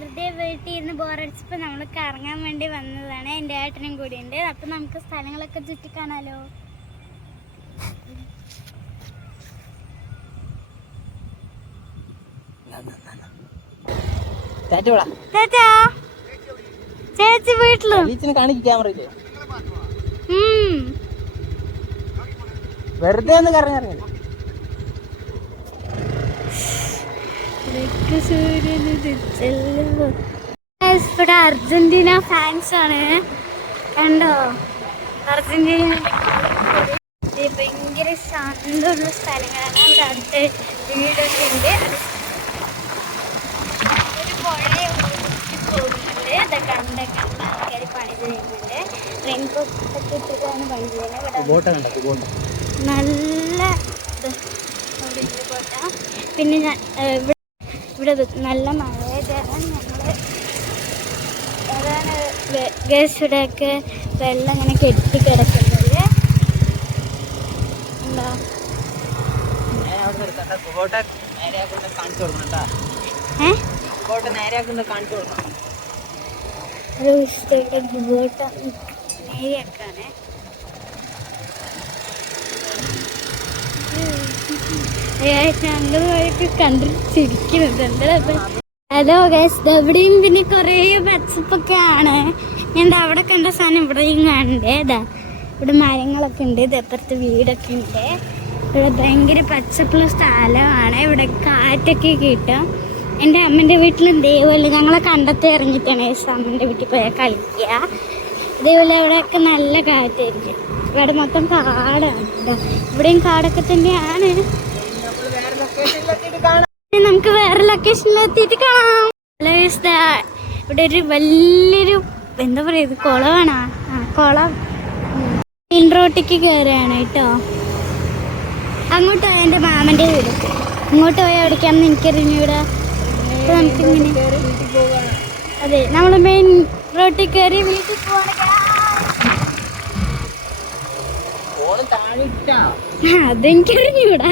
വെറുതെ വീട്ടിൽ ഇരുന്ന് ബോറടിച്ചപ്പോൾ നമ്മൾ കറങ്ങാൻ വേണ്ടി വന്നതാണ്. എൻ്റെ ഏട്ടനും കൂടി ഉണ്ട്. അപ്പം നമുക്ക് സ്ഥലങ്ങളൊക്കെ ചുറ്റിക്കാണാലോ. ചേച്ചി വീട്ടിലും വെറുതെ ഒന്ന് കറങ്ങി ഇവിടെ അർജന്റീന ഫാൻസ് ആണ്. കണ്ടോ അർജന്റീന ഭയങ്കര ശാന്തമുള്ള സ്ഥലങ്ങളാണ്. അവിടെ അടുത്ത് വീടൊക്കെ ഉണ്ട്. ഒരു പുഴ പോകുന്നുണ്ട്. അതൊക്കെ കണ്ടൊക്കെ ആൾക്കാർ പണി ചെയ്യുന്നുണ്ട്. റെയിൻകോട്ടൊക്കെ ഇട്ടിട്ടാണ് പണി ചെയ്യുന്നത്. നല്ല കോട്ട. പിന്നെ ഇവിടെ നല്ല മഴയാണ്. ഞങ്ങൾ അതാണ് ഇവിടെയൊക്കെ വെള്ളം ഇങ്ങനെ കെട്ടിക്കിടക്കുന്നത്. നേരെയാക്കാണ്. ഞങ്ങളൊക്കെ കണ്ടിരിക്കുന്നത് എന്താ. ഹലോ ഗൈസ്, എവിടെയും പിന്നെ കുറേ പച്ചപ്പൊക്കെ ആണ്. ഞാൻ അവിടെ കണ്ട സാധനം ഇവിടെയും കാണണ്ടേ. ഇവിടെ മരങ്ങളൊക്കെ ഉണ്ട്. ഇതപ്പുറത്ത് വീടൊക്കെ ഉണ്ട്. ഇവിടെ ഭയങ്കര പച്ചപ്പുള്ള സ്ഥലമാണ്. ഇവിടെ കാറ്റൊക്കെ കിട്ടും. എൻ്റെ അമ്മൻ്റെ വീട്ടിലും ഇതേപോലെ ഞങ്ങളെ കണ്ടത്തെ ഇറങ്ങിയിട്ടാണ് അമ്മൻ്റെ വീട്ടിൽ പോയാൽ കളിക്കുക. ഇതേപോലെ അവിടെയൊക്കെ നല്ല കാറ്റായിരിക്കും. ഇവിടെ മൊത്തം കാടാണ്. ഇവിടെയും കാടൊക്കെ തന്നെയാണ്. നമുക്ക് വേറെ ലൊക്കേഷനിലെത്തിയിട്ട് കാണാം. ഇവിടെ ഒരു വലിയൊരു എന്താ പറയുക, ഇത് കുളമാണ്. കുളം മെയിൻ റോട്ടിലേക്ക് കയറുകയാണ് കേട്ടോ. അങ്ങോട്ട് പോയാൽ എൻ്റെ മാമൻ്റെ വീട്. അങ്ങോട്ട് പോയാൽ എവിടേക്കാണെന്ന് എനിക്കറിഞ്ഞൂടെ. നമുക്കിങ്ങനെ അതെ, നമ്മൾ മെയിൻ റോട്ടിൽ കയറി വീട്ടിൽ പോവാണെങ്കിൽ അതെനിക്കറിഞ്ഞൂടാ.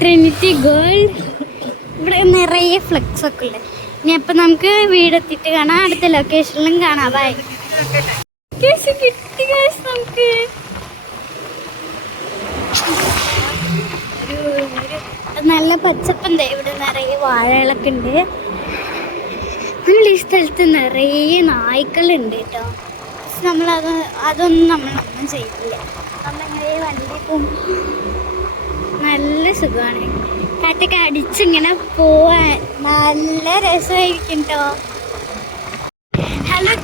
ട്രിനിറ്റി ഗേൾഡ്. ഇവിടെ നിറയെ ഫ്ലെക്സ് ഒക്കെ ഉണ്ട്. ഇനി അപ്പം നമുക്ക് വീടെത്തിയിട്ട് കാണാം. അടുത്ത ലൊക്കേഷനിലും കാണാം. ബൈ. കിട്ടി നമുക്ക് നല്ല പച്ചപ്പുണ്ട്. ഇവിടെ നിറയെ വാഴകളൊക്കെ ഉണ്ട്. നമ്മൾ ഈ സ്ഥലത്ത് നിറയെ നായ്ക്കളുണ്ട് കേട്ടോ. അതൊന്നും നമ്മളൊന്നും ചെയ്യില്ല. നമ്മളിങ്ങനെ വണ്ടി പോകും. നല്ല സുഖമാണ്. കാറ്റൊക്കെ അടിച്ചിങ്ങനെ പോവാൻ നല്ല രസമായിരിക്കും കേട്ടോ. ഹലോ,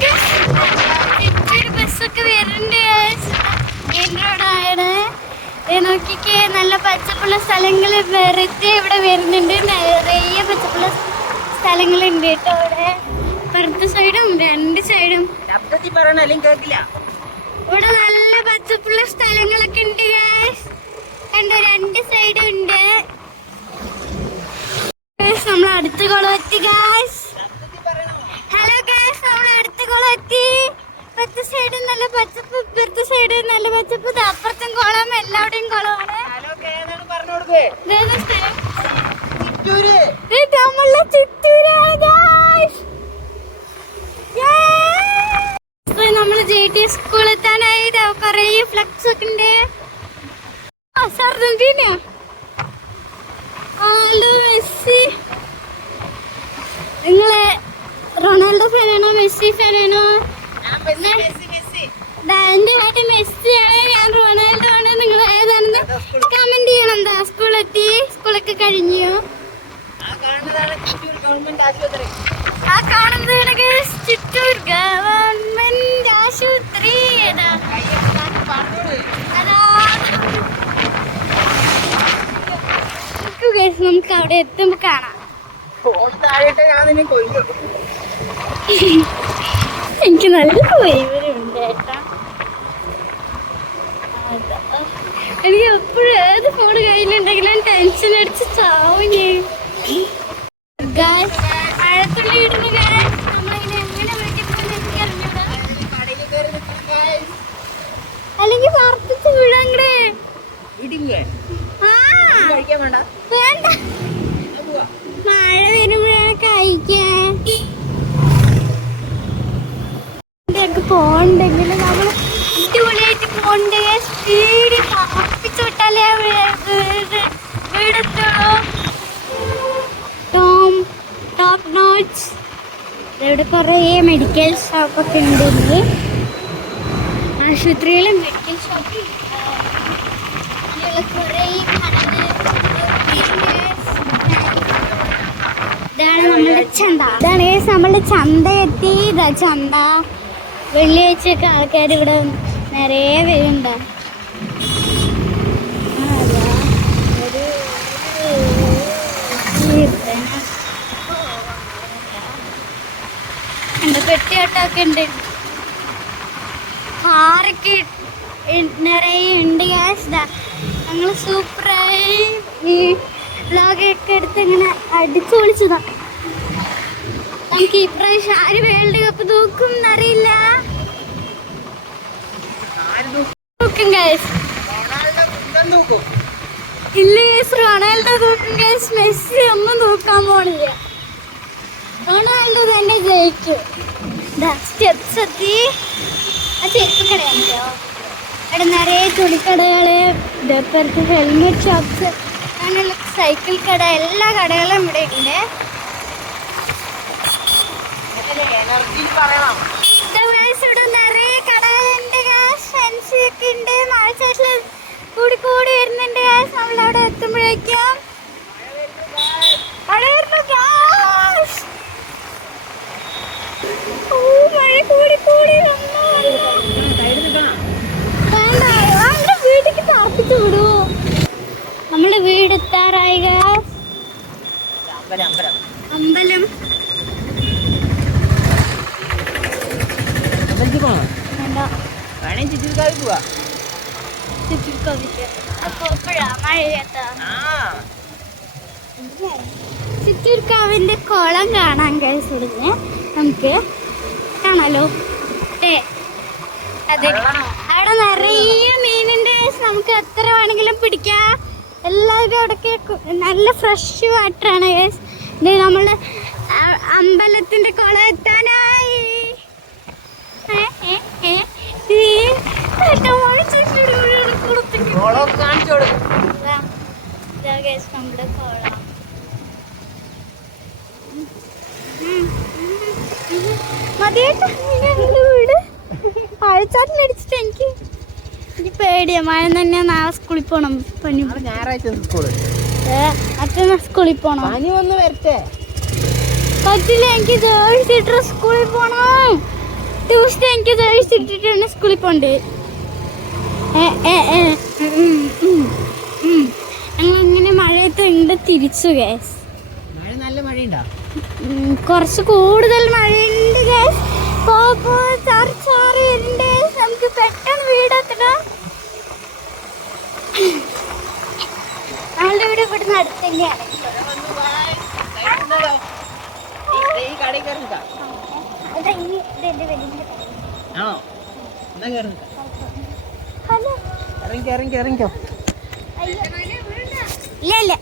ഒരു ബസ്സൊക്കെ വരുന്നുണ്ട്. മെയിൻ റോഡാണ്. നോക്കിക്കേ, നല്ല പച്ചപ്പുള്ള സ്ഥലങ്ങൾ വെറുതെ ഇവിടെ വരുന്നുണ്ട്. നിറയെ പച്ചപ്പുള്ള സ്ഥലങ്ങളുണ്ട് കേട്ടോ. ഇവിടെ പുറത്തെ സൈഡും രണ്ട് സൈഡും ഇവിടെ നല്ല പച്ചപ്പുള്ള സ്ഥലങ്ങളൊക്കെ ഉണ്ട്. കണ്ടോ, രണ്ട് സൈഡും ഉണ്ട്. നമ്മൾ അടുത്ത കുളം എത്തി. ഹലോ ഗായ്സ്, നമ്മൾ അടുത്ത കുളം എത്തി. പത്ത് സൈഡും നല്ല പച്ചപ്പ്, ഇപ്പുറത്തെ സൈഡ് നല്ല പച്ചപ്പ്. അപ്പുറത്തും കുളം, എല്ലാവരുടെയും കുളമാണ്. നമ്മളെ ചിറ്റൂരാണ്. നമ്മള് JT സ്കൂളിൽ എത്താനായി. കൊറേ ഫ്ലക്സ് ഒക്കെ ഉണ്ട്. Argentina, Messi. നിങ്ങള് റൊണാൾഡോ ഫാനാണോ മെസ്സി ഫാനാണോ? എന്റെ ആയിട്ട് മെസ്സിയാണ്, ഞാൻ റൊണാൾഡോ ആണ്. നിങ്ങൾ ഏതാണെന്ന് കമന്റ് ചെയ്യണം. എന്താ സ്കൂളെത്തി, സ്കൂളൊക്കെ കഴിഞ്ഞു. ആ കാണുന്നത് ചിറ്റൂർ ഗവൺമെന്റ് ആശുപത്രി. നമുക്ക് അവിടെ എത്തുമ്പോ കാണാം. എനിക്ക് നല്ല വൈവരുണ്ട് ഏട്ടാ. എനിക്ക് എപ്പോഴും ഏത് ഫോൺ കയ്യിലുണ്ടെങ്കിലും ടെൻഷൻ അടിച്ച് ചാവും ഞാൻ. മഴത്തുള്ളി ഇടുന്നു. നമ്മളിങ്ങനെ എങ്ങനെ വിളിക്കുന്നു എനിക്കറിഞ്ഞൂടാ. അല്ലെങ്കിൽ പ്രാർത്ഥിച്ച് വിടാങ്ങടെ. വേണ്ട, മഴ വരുമ്പോഴാണ് കഴിക്കാൻ പോണ്ടെങ്കിൽ നമ്മൾ അടിപൊളിയായിട്ട് പോണ്ടേ സ്പീഡിൽ പറപ്പിച്ചു വിട്ടാലേ വീടെത്തുള്ളൂ. Top notes. ഇവിടെ കുറേ മെഡിക്കൽ ഷോപ്പൊക്കെ ഉണ്ട്. ആശുപത്രിയിലും മെഡിക്കൽ ഷോപ്പിൽ കുറേ ഇതാണ് നമ്മളുടെ ചന്ത. ഇതാണ് നമ്മളുടെ ചന്ത എത്തി. ഇതാ ചന്ത. വെള്ളിയാഴ്ചയൊക്കെ ആൾക്കാർ ഇവിടെ നിറയെ വരുന്നുണ്ടോ. പെട്ടിയോട്ടൊക്കെ ഉണ്ട്. കാറൊക്കെ നിറയെ ഉണ്ട്. ഞങ്ങൾ സൂപ്പറായി ഈ വ്ലോഗൊക്കെ എടുത്ത് ഇങ്ങനെ അടിച്ചു പൊളിച്ചതാ. നമുക്ക് ഇപ്രാവശ്യം ആര് വേൾഡ് കപ്പ് നോക്കും എന്നറിയില്ല. നോക്കും ഗൈസ്. ഇല്ല ഗൈസ്, റൊണാൾഡോ നോക്കും ഗൈസ്. മെസ്സി ഒന്നും നോക്കാൻ പോണില്ല. റൊണാൾഡോ തന്നെ ജയിക്കും. സ്റ്റെപ്സ് എത്തി. ആ ചെരുപ്പ് കടയാണല്ലോ. ഇവിടെ നിറയെ തുണിക്കടകള്, ഇതപ്പുറത്ത് ഹെൽമെറ്റ് ഷോപ്സ്, അങ്ങനെയുള്ള സൈക്കിൾ കട, എല്ലാ കടകളും ഇവിടെ ഉണ്ട്. ഇവിടെ നിറയെ കടകളുണ്ട്. ഫാൻസി ഒക്കെ ഉണ്ട്. മഴ സൈഡിൽ കൂടി കൂടി വരുന്നുണ്ട്. നമ്മളവിടെ എത്തുമ്പോഴേക്കും മഴ കൂടി കൂടി വീട്ടിലേക്ക് താർപ്പിച്ചു വിടൂ. നമ്മുടെ വീട് എത്താറായി. അമ്പലം ചിറ്റൂർക്കാവിന്റെ കുളം കാണാൻ കഴിച്ചിരുന്ന് നമുക്ക് കാണാലോ. അതെ, അവിടെ നിറയെ മീനുണ്ട്. നമുക്ക് എത്ര വേണമെങ്കിലും പിടിക്കാം. എല്ലാവരും അവിടേക്ക് നല്ല ഫ്രഷ് വാട്ടറാണ്. നമ്മള് അമ്പലത്തിന്റെ കുളം എത്താനായി. നമ്മുടെ കുളം മതിയായിട്ട് വീട് പഴച്ചാട്ടിനടിച്ചിട്ട് എനിക്ക് പേടിയാ. മഴ തന്നെ. നാളെ സ്കൂളിൽ പോണം. ഞായറാഴ്ച സ്കൂള് മറ്റന്നാ സ്കൂളിൽ പോണം. പനി വന്ന് വരട്ടെ. പറ്റില്ല, എനിക്ക് ജേഴ്സി ഇട്ട് സ്കൂളിൽ പോണം. ട്യൂസ്ഡേ എനിക്ക് ജേഴ്സി ഇട്ടിട്ടാണ് സ്കൂളിൽ പോണ്ടേ. ഞങ്ങൾ ഇങ്ങനെ മഴയത്ത് ഉണ്ട് തിരിച്ചു. ഗ്യാസ് മഴ നല്ല മഴയുണ്ടോ? കുറച്ച് കൂടുതൽ മഴയുണ്ട്. ഗ്യാസ് ചാറി വരുന്നുണ്ട്. നമുക്ക് പെട്ടെന്ന് വീടെത്തണം. നമ്മളുടെ വീട് ഇവിടുന്ന് അടുത്ത് തന്നെയാണ്. ഇറങ്ങിക്കോ. ഇല്ല ഇല്ല.